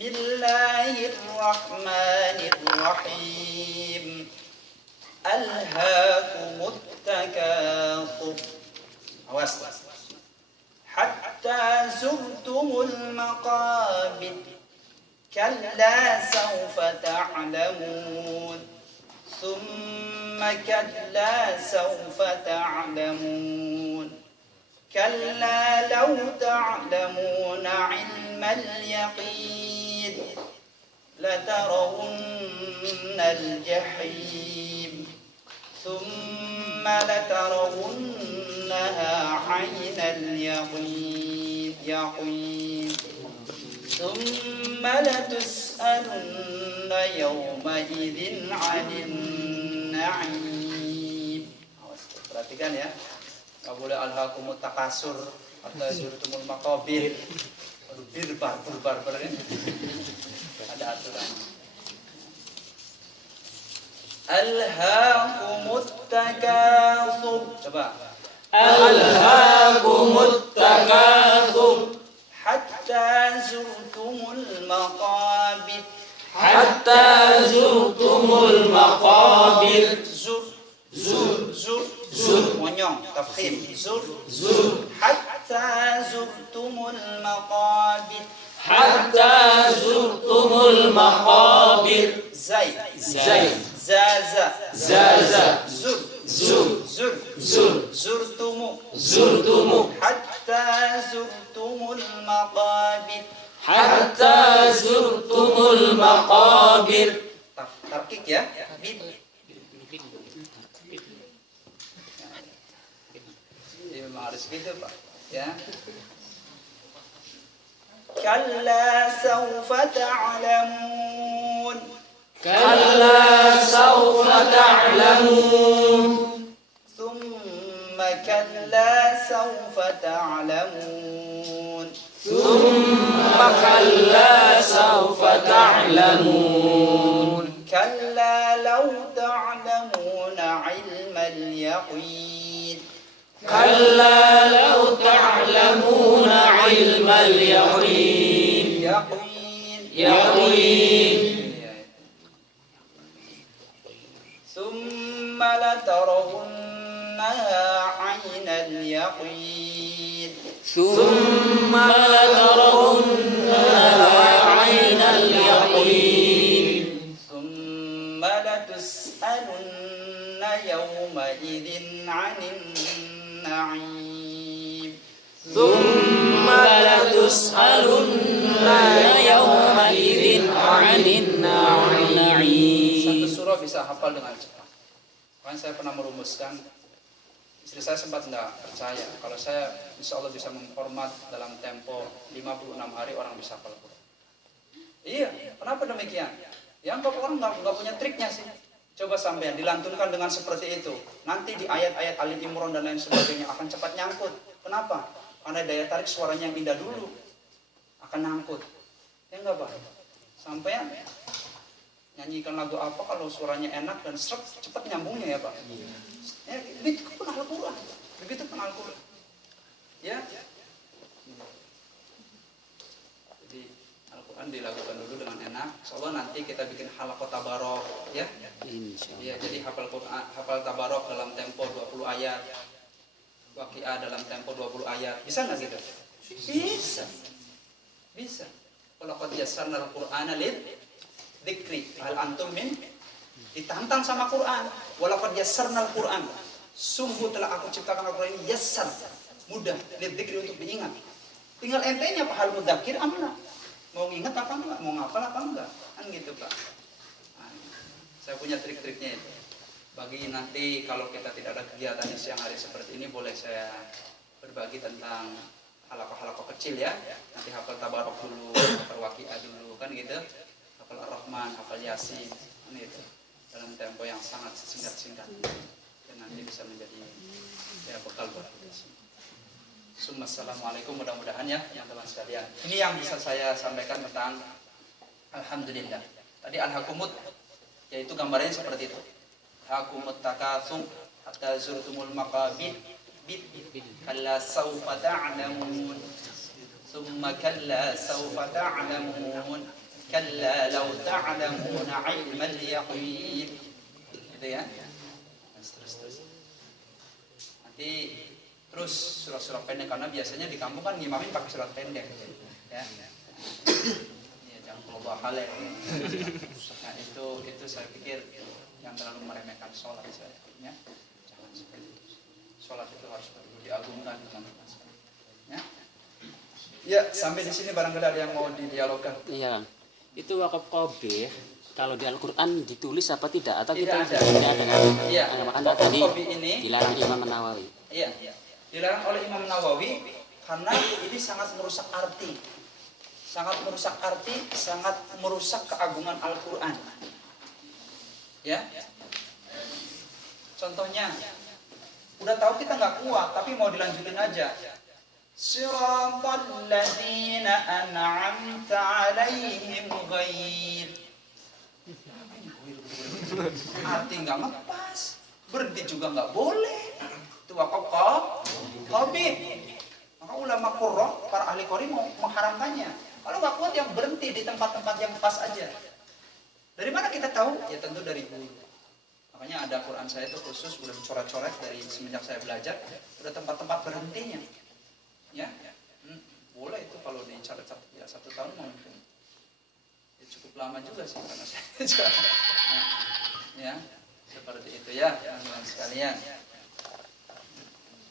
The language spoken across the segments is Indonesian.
الله الرحمن الرحيم ألهاكم التكاثر حتى زرتم المقابر كلا سوف تعلمون ثم كلا سوف تعلمون كلا لو تعلمون علم اليقين لترون الجحيم ثم لترونها عين اليقين ثم لتسألن يومئذ عن النعيم. Perhatikan ya, nggak boleh alhaakumut takasur atau zurtumul maqabir. Birbar ya. Ada aturan. Alhaakumut takasur. Coba. Alhaakumut takasur hatta zurtumul maqabir. Hatta zurtumul maqabir. Zur monyong tafkhim zur hatta zurtumul maqabir. Hatta zurtumul maqabir. Zaza zurtumu hatta zurtumul maqabir. Hatta zurtumul maqabir. Tarkik ya. Memang harus gitu Pak ya. Kalla sawfa ta'lamun. Kalla sawfa ta'lamun. Thumma kalla sawfa ta'lamun. Thumma kalla sawfa ta'lamun. Kalla law ta'lamuna ilmal yaqin. Kalla law ta'lamuna ilmal yaqin. Yaqin. Thumma latarawunnaha 'ainal yaqin. Thumma latarawunnaha 'ainal yaqin. Thumma latus'alunna yawma idzin 'anil na'im. Thumma latus'alunna yawma idzin 'anil na'im. Satu surah bisa hafal dengan cepat. Karena saya pernah merumuskan, istri saya sempat tidak percaya kalau saya insya Allah bisa memformat dalam tempo 56 hari orang bisa hafal Quran. Iya, kenapa demikian? Yang orang nggak punya triknya sih. Coba sampean dilantunkan dengan seperti itu. Nanti di ayat-ayat Ali Imran dan lain sebagainya akan cepat nyangkut. Kenapa? Karena daya tarik suaranya yang indah dulu akan nyangkut. Ya enggak Pak? Sampean nyanyikan lagu apa kalau suaranya enak dan cepat nyambungnya ya Pak? Ya, begitu pun Al-Quran. Begitu pun Al-Quran. Ya. Jadi Al-Quran dilakukan dulu dengan enak. Insyaallah nanti kita bikin halaqah tabarok ya. Iya, jadi hafal tabarok dalam tempo 20 ayat. Waqiah dalam tempo 20 ayat. Bisa enggak gitu? Bisa. Kalau qad yassarna al-Qur'ana dzikri hal antum min, ditantang sama Quran. Walaqad yassarna al-Qur'an, sungguh telah aku ciptakan Al-Qur'an ini yassar, mudah, lidzikri untuk diingat. Tinggal entenya Pak, hal mudzakir amna, mau ingat apa enggak, mau ngapal apa enggak, kan gitu Pak. Nah, saya punya trik-triknya itu. Bagi nanti kalau kita tidak ada kegiatan di siang hari seperti ini, boleh saya berbagi tentang halaqah-halaqah kecil ya. Nanti hafal tabarok dulu, hafal waqiah dulu, kan gitu. Hafal Ar-Rahman, hafal Yasin, gitu. Dalam tempo yang sangat singkat-singkat, dan nanti bisa menjadi ya bekal buat kita semua. Assalamualaikum, mudah-mudahan ya teman-teman sekalian. Ini yang bisa saya sampaikan tentang alhamdulillah. Tadi al-hakumut, yaitu gambarnya seperti itu. Hakumut takasum hatta zurtumul maqabir. Kalla sawfa ta'lamun. Thumma kalla sawfa ta'lamun. Kalla law ta'lamuna 'ilmal yaqin. Gitu ya. Terus. Nanti terus surat-surat pendek, karena biasanya di kampung kan ngimamin pakai surat pendek. Ya. Ya, jangan keluar hal ya. Nah, itu saya pikir yang terlalu meremehkan sholat ya. Jangan seperti itu. Sholat itu harus perlu diagungkan, teman-teman. Ya, sampai di sini barangkali ada yang mau didialogkan. Iya, itu wakaf qabih kalau di Al-Quran ditulis apa tidak? Atau Tidak kita ada. tidak ada kan? Iya, Makanya wakaf tadi qabih ini dilarang Imam Nawawi. iya, dilarang oleh Imam Nawawi karena ini sangat merusak arti. Sangat merusak keagungan Al-Quran. Ya. Contohnya, udah tahu kita nggak kuat, tapi mau dilanjutin aja. Siratal ladzina an'amta 'alaihim ghair. Arti nggak ngepas, berhenti juga nggak boleh. Itu wakaf qabih. Maka ulama qurra, para ahli qori mau mengharamkannya. Kalau nggak kuat yang berhenti di tempat-tempat yang pas aja. Dari mana kita tahu? Ya tentu dari guru. Makanya ada Quran saya itu khusus udah dicoret-coret dari semenjak saya belajar, udah tempat-tempat berhentinya. Ya, boleh itu kalau dicoret satu tahun mungkin. Ya, cukup lama juga sih karena saya juga. Ya, seperti itu ya, teman-teman sekalian.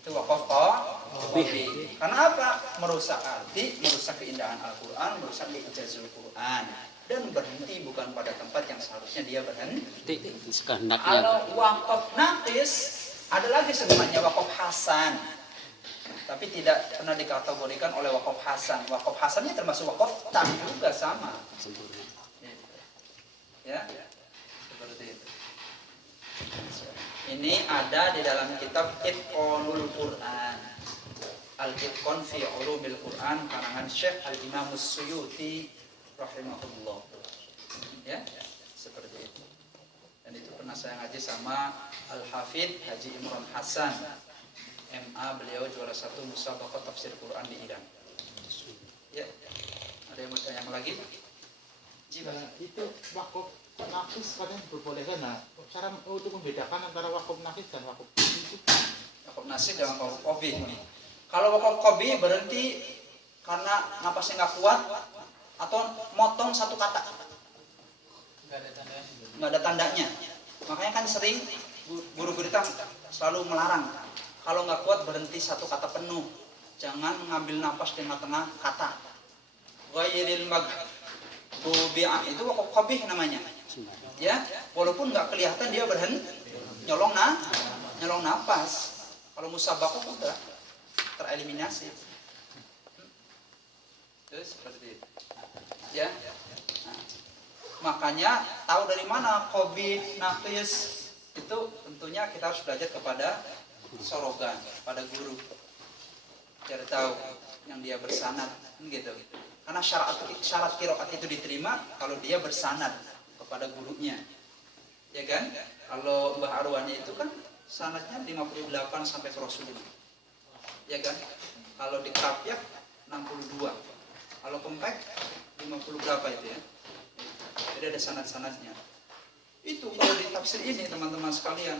Itu wakaf qabih. Karena apa? Merusak arti, merusak keindahan Al-Quran, merusak ijazul Quran. Dan berhenti bukan pada tempat yang seharusnya dia berhenti. Kehendaknya. Kalau wakaf naqis, ada lagi sebenarnya wakaf hasan. Tapi tidak pernah dikategorikan oleh wakaf hasan. Wakaf hasannya termasuk wakaf tam juga sama. Sempurna. Ya, seperti itu. Ini ada di dalam kitab Itqanul Quran. Al-Itqan fi Ulumil Quran karangan Syekh Al-Imam As-Suyuti rahimahullah. Ya, seperti itu. Dan itu pernah saya ngaji sama Al-Hafidh Haji Imran Hasan, MA, beliau juara 1 musabaqah tafsir Quran di Iran. Ya, ada yang mau tanya lagi? Nah, itu wakaf nafis kadang diperbolehkan. Nah, cara untuk membedakan antara wakaf nafis dan wakaf itu? Wakaf nasib dan wakaf qabih. Kalau wakaf qabih berhenti karena napasnya nggak kuat atau motong satu kata. Nggak ada tandanya. Makanya kan sering guru-guru kita selalu melarang. Kalau nggak kuat berhenti satu kata penuh. Jangan mengambil napas di tengah-tengah kata. Ghairil maghdubi itu wakaf qabih namanya. Ya, walaupun nggak kelihatan dia berhenti nyolong napas. Kalau musabaqah udah tereliminasi. Terus seperti itu. Ya. Nah, makanya tahu dari mana qabih naqis itu tentunya kita harus belajar kepada sorogan, pada guru. Biar tahu yang dia bersanad gitu. Karena syarat qiraat itu diterima kalau dia bersanad kepada gurunya. Ya kan? Kalau Mbah Arwani itu kan sanadnya 58 sampai ke Rasulullah. Ya kan? Kalau di Krapyak 62. Kalau Kempek 50 berapa itu ya? Jadi ada sanad-sanadnya. Itu kalau di tafsir ini teman-teman sekalian,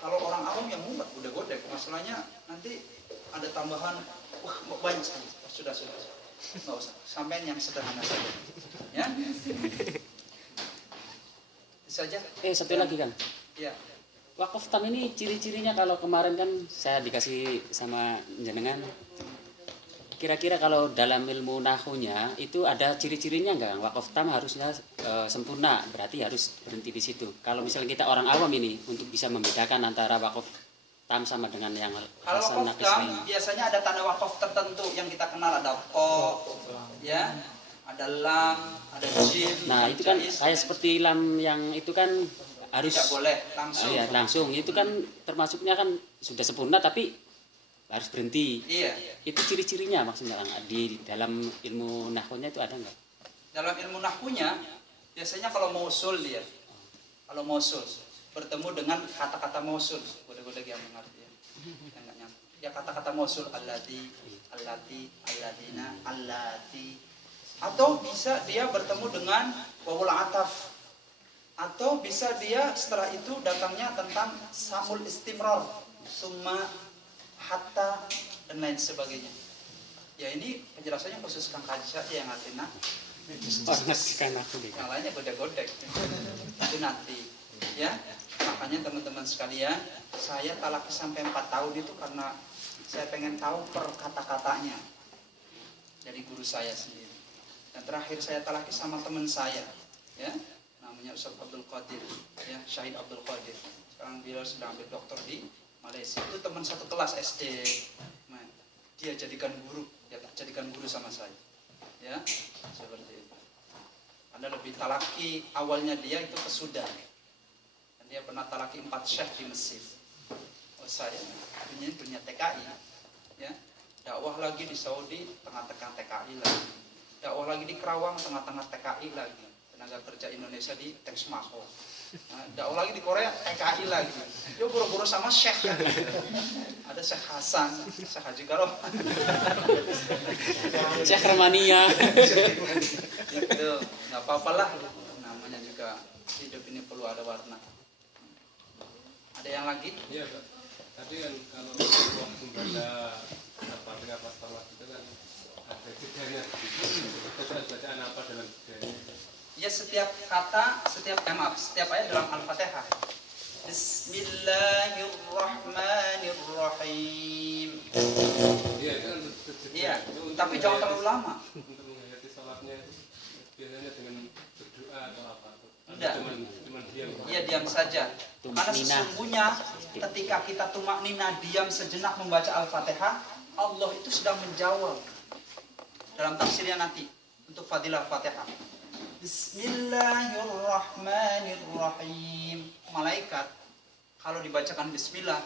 kalau orang awam yang mumet udah godek, masalahnya nanti ada tambahan banyak sekali. Sudah. Nggak usah. Sampai yang sederhana saja. Ya. Saja. Satu lagi kan. Ya. Wakaf tam ini ciri-cirinya kalau kemarin kan saya dikasih sama jenengan. Kira-kira kalau dalam ilmu nahunya itu ada ciri-cirinya enggak? Wakaf tam harusnya sempurna, berarti harus berhenti di situ. Kalau misalnya kita orang awam ini untuk bisa membedakan antara wakaf tam sama dengan yang Kalau hasan wakaf naqis tam lain. biasanya ada tanda wakaf tertentu yang kita kenal, ada qaf, ya, ada lam, ada jim. Nah, itu kan jais. kayak seperti lam yang itu kan harus tidak boleh langsung. Iya, langsung. Itu kan termasuknya kan sudah sempurna tapi harus berhenti. Iya. Itu ciri-cirinya maksudnya di dalam ilmu nahwunya itu ada enggak? Dalam ilmu nahwunya biasanya kalau mausul dia, kalau mausul bertemu dengan kata-kata mausul, gode-gode yang mengerti ya. Yang nggak nyampe. Ya kata-kata mausul allati, alladina, allati. Atau bisa dia bertemu dengan wawul ataf. Atau bisa dia setelah itu datangnya tentang samul istimrar, summa, hatta, dan lain sebagainya. Ya ini penjelasannya khusus Kang Kaji saja yang artinya. Ngasihkan aku deh. Yang lainnya godek-godek. Itu nanti. Ya, makanya teman-teman sekalian, saya talaki sampai 4 tahun itu karena saya pengen tahu per kata-katanya dari guru saya sendiri. Dan terakhir saya talaki sama teman saya, ya, namanya Ustaz Abdul Qadir, ya, Syahid Abdul Qadir. Sekarang beliau sedang ambil doktor di Malaysia. Itu teman satu kelas SD. Nah, dia jadikan guru sama saya, ya, seperti itu. Anda lebih talaki awalnya dia itu ke Sudan. Dan dia pernah talaki 4 syekh di Mesir. Oh saya dunia TKI, ya, dakwah lagi di Saudi, tengah-tengah TKI lagi, dakwah lagi di Kerawang, tengah-tengah TKI lagi, tenaga kerja Indonesia di Texmaco, nah, dakwah lagi di Korea, TKI lagi, dia buru-buru sama syekh, ada Syekh Hasan, Syekh Haji Karo, Syekh Romania. itu nggak apa-apa lah, namanya juga hidup ini perlu ada warna. Ada yang lagi? Iya, Pak. Tadi kan kalau waktu baca Al-Fatihah pas sholat itu kan ada jedanya. Kita harus bacaan apa dalam jedanya? Ya setiap kata, setiap ayat dalam Al-Fatihah. Bismillahirrahmanirrahim. Iya, itu kan jeda. Iya, Itu tapi jangan terlalu lama. Untuk menghayati sholatnya itu biasanya dengan berdoa atau apa? Tidak. Cuman diam. Iya, diam saja. Karena sesungguhnya ketika kita tumak nina diam sejenak membaca Al-Fatihah, Allah itu sedang menjawab. Dalam tafsirnya nanti untuk fadilah Fatihah. Bismillahirrahmanirrahim. Malaikat kalau dibacakan bismillah,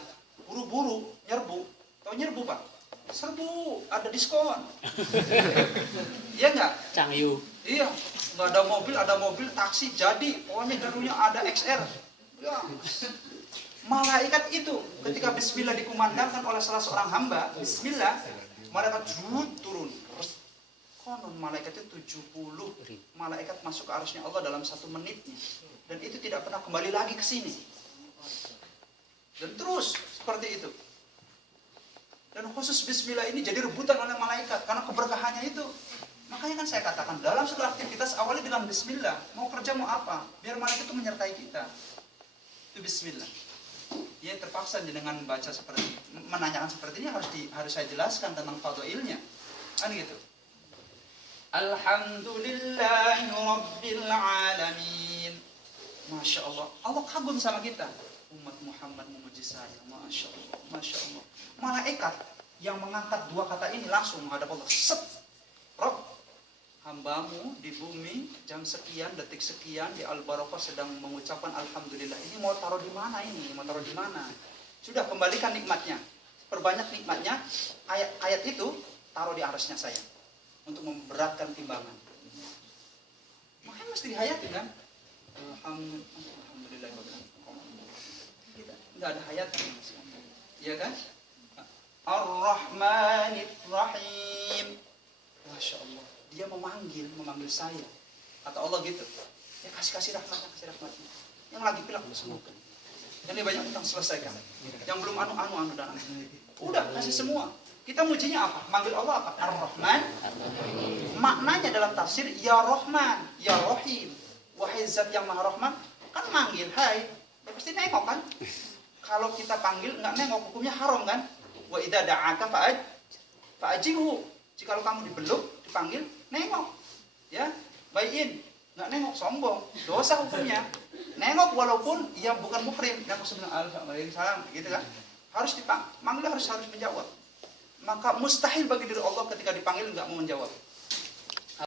buru-buru nyerbu. Tahu nyerbu, Pak? Serbu, ada diskon. Iya enggak? Cangyu. Iya, nggak ada mobil, taksi jadi, pokoknya garunya ada XR. Ya. Malaikat itu ketika bismillah dikumandangkan oleh salah seorang hamba, bismillah, malaikat turun. Konon malaikat itu 70 malaikat masuk ke arusnya Allah dalam 1 menitnya. Dan itu tidak pernah kembali lagi ke sini. Dan terus seperti itu. Dan khusus bismillah ini jadi rebutan oleh malaikat karena keberkahannya itu. Makanya kan saya katakan dalam seluruh aktivitas awalnya dengan bismillah. Mau kerja mau apa, biar malaikat itu menyertai kita. Itu bismillah. Dia terpaksa dengan baca seperti menanyakan seperti ini harus saya jelaskan tentang fadhailnya. Kan gitu. Alhamdulillahi Rabbil Alamin. Masya Allah. Allah kagum sama kita. Umat Muhammad memuji saya. Masya Allah. Masya Allah. Malaikat yang mengangkat 2 kata ini langsung menghadap Allah. Set. Rob, hambamu di bumi jam sekian, detik sekian di Al-Barakah sedang mengucapkan Alhamdulillah. Ini mau taruh di mana ini? Mau taruh di mana? Sudah kembalikan nikmatnya. Perbanyak nikmatnya. Ayat itu taruh di arasnya saya. Untuk memberatkan timbangan. Makanya mesti dihayati kan? Alhamdulillah. Tidak ada hayatnya. Iya kan? Ar-Rahmanir-Rahim. Masya Allah. Dia memanggil saya. Kata Allah gitu. Ya kasih rahmatnya. Yang lagi pilek sembuhkan. Yang banyak utang selesaikan. Yang belum anu dan udah kasih semua. Kita mujinya apa? Manggil Allah apa? Ar-Rahman. Maknanya dalam tafsir ya Rahman, ya Rahim. Wahai zat yang Maha Rahman, kan manggil, hai. Ya pasti nengok kan? Kalau kita panggil enggak nengok, hukumnya haram kan? Wa idza da'aka fa'ajibhu. Jika kamu dibeluk, dipanggil, nengok. Ya, bayin, enggak nengok sombong, dosa hukumnya. Nengok walaupun ia bukan muhrim, yang Waalaikumsalam gitu kan. Harus dipanggil, harus menjawab. Maka mustahil bagi diri Allah ketika dipanggil enggak mau menjawab.